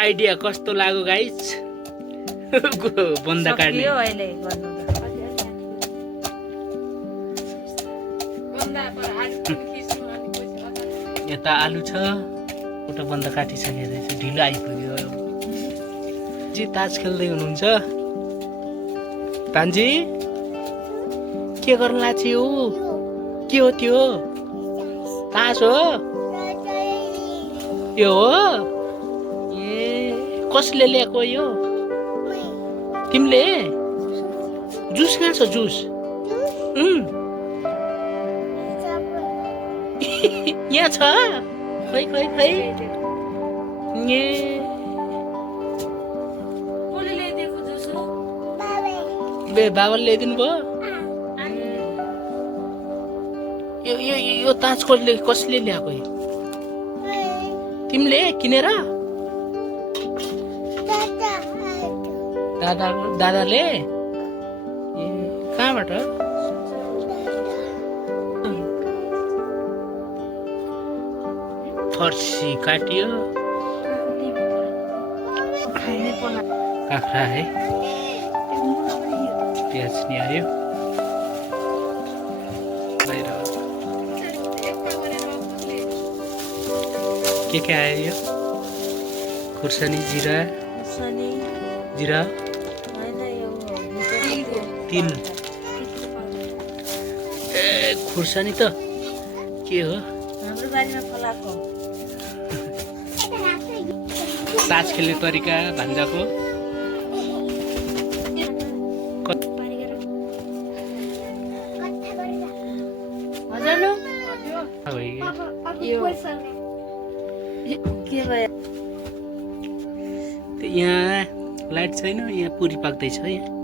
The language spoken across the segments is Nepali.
आइडिया कस्तो लाग्यो गाइस बन्दा काट्ने यता आलु छ उता बन्दा काटिसकेको रहेछ ढिलो आइपुग्यो जी ताज खेल्दै हुनुहुन्छ भान्जी के गर्न लाग्यो के हो त्यो ताज हो यो हो ए कसले ल्याएको यो तिमीले जुस कहाँ छ जुस यहाँ छ खै खै खै ए बे बाबाले ल्याइदिनु भयो यो ताज कसले ल्याएको यो तिमीले किनेर दादाले ए कहाँबाट फर्सी काटियो काँक्रा है प्याज नि आयो के आयो यो खुर्सानी जिरा तिल ए खुर्सानी त के हो हाम्रो बारीमा फलाएको ताज खेल्ने तरिका भान्जाको यहाँ लाइट छैन यहाँ पुरी पाक्दैछ यहाँ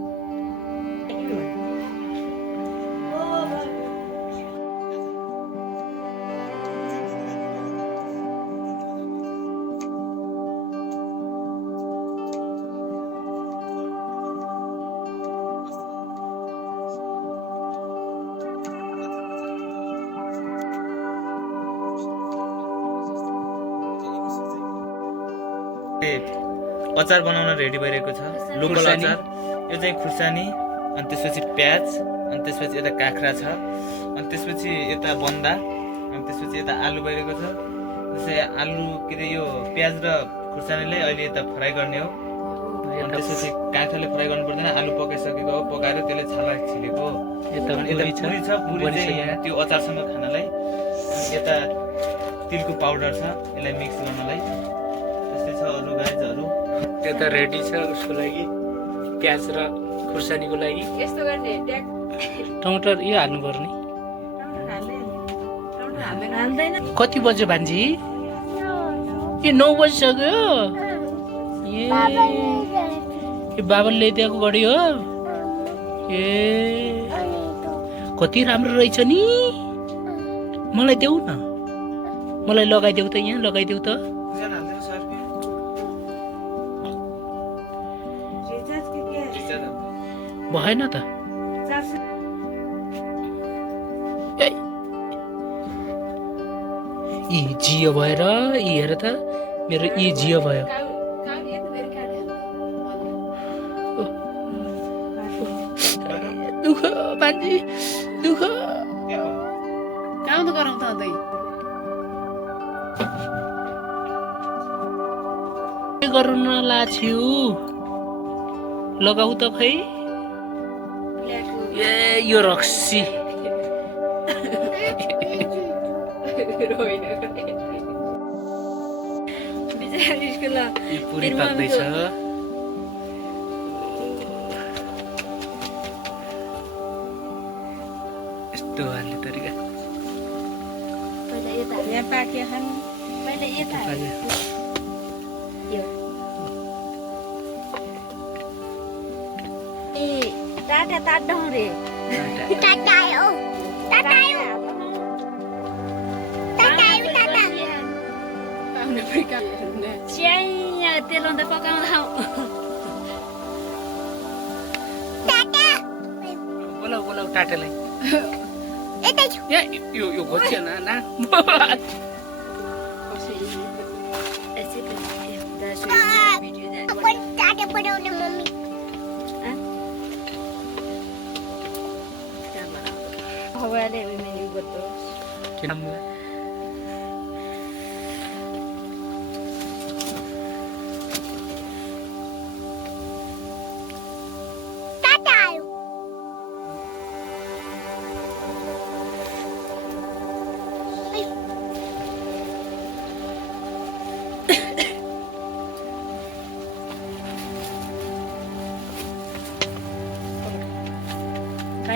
अचार बनाउन रेडी भइरहेको छ लोकल अचार यो चाहिँ खुर्सानी अनि त्यसपछि प्याज अनि त्यसपछि यता काँक्रा छ अनि त्यसपछि यता बन्दा अनि त्यसपछि यता आलु भइरहेको छ जस्तै आलु के अरे यो प्याज र खुर्सानीलाई अहिले यता फ्राई गर्ने हो अनि त्यसपछि काँक्राले फ्राई गर्नु पर्दैन आलु पकाइसकेको हो पकाएर त्यसले छाला छिलेको हो यता पुरी छ पुरी चाहिँ यहाँ त्यो अचारसँग खानलाई यता तिलको पाउडर छ यसलाई मिक्स गर्नलाई त्यस्तै छ अरू गाइजहरू यता रेडी छ उसको लागि प्याज र खुर्सानीको लागि यस्तो गर्ने टमाटर यो हाल्नु पर्ने कति बज्यो भान्जी ए 9 बजिसक्यो ए बाबाले ल्याइदिएको गडी हो ए कति राम्रो रहेछ नि मलाई देऊ न मलाई लगाइदेऊ त यहाँ लगाइदेऊ त भएन त यी जियो भएर यी हेर त मेरो यी जियो भयो दुःख मान्छे दुःख काम त गरौँ त अझै के गर्न लाछु लगाऊ त खै ए यो रक्सी पुरी पाक्दैछ यस्तो हाल्ने तरिका यहाँ पाक्यो खानु मैले यता ए टाटा टाटा रे टाटा हो टाटा हो टाटा हो टाटा पाउने पैका चिया तेल अन्त पकाउँदा टाटा बोलाऊ बोलाऊ टाटालाई यतै छु यो घोच्यो ना कसै यसै बनाउने मम्मी हवाले मैले गर्छु किन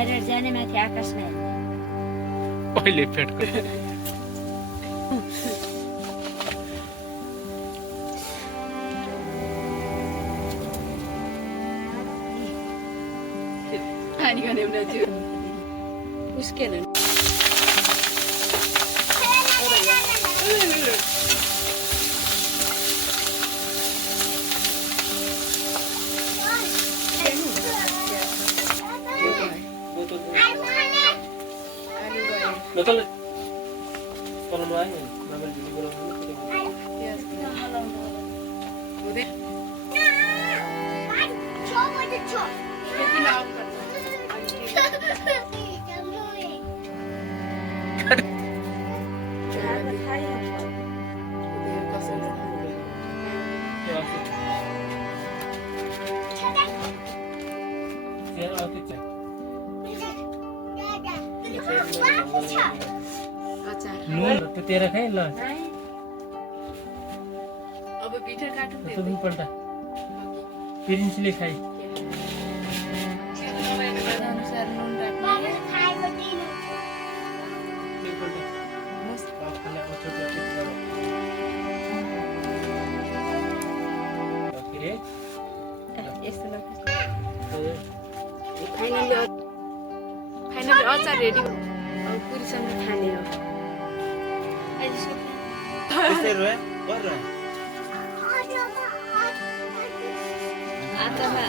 बाहिर जाने माथि आकाशमा पहिले पेटको पानी गर्ने एउटा त्यो उस्केन Betul. Kalau lu aja, ngambil dulu kalau dulu. हुँदै छोड्छु त्यति लाउनु पर्छ अचार नुन तो तेरा खाए ल अब पिठो काट्नु तो भी पलटा प्रिन्सले खाए अनुसार नुन राख्ने यस्तो फाइनली अचार रेडी अब पुरीसँग खाने हो त्यस्तै रह्यो कर रह्यो आटामा